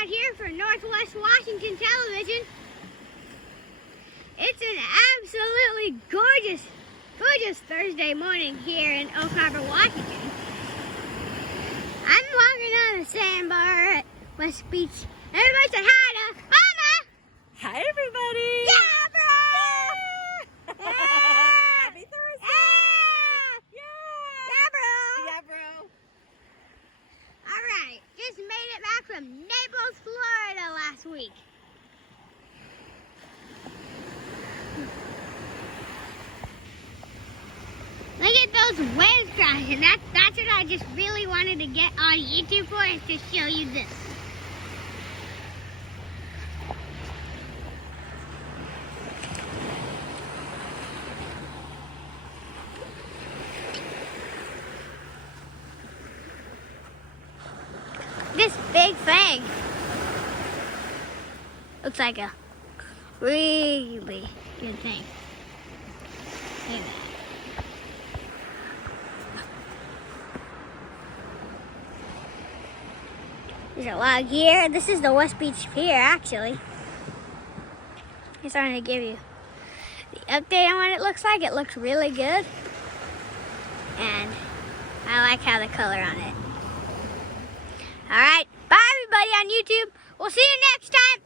out here for Northwest Washington Television. It's an absolutely gorgeous Thursday morning here in Oak Harbor, Washington. I'm walking on the sandbar at West Beach. Everybody say hi to Mama! Hi, everybody! Yeah, bro! Yeah! Happy Thursday! Yeah! Yeah, bro! Yeah, bro! Alright, just made it back from Naples, Florida last week. Look at those waves crashing. That's what I just really wanted to get on YouTube for, is to show you this. This big thing looks like a really good thing. Look at that. There's a log here. This is the West Beach Pier, actually. Just wanted to give you the update on what it looks like. It looks really good. And I like how the color on it. All right. Bye, everybody on YouTube. We'll see you next time.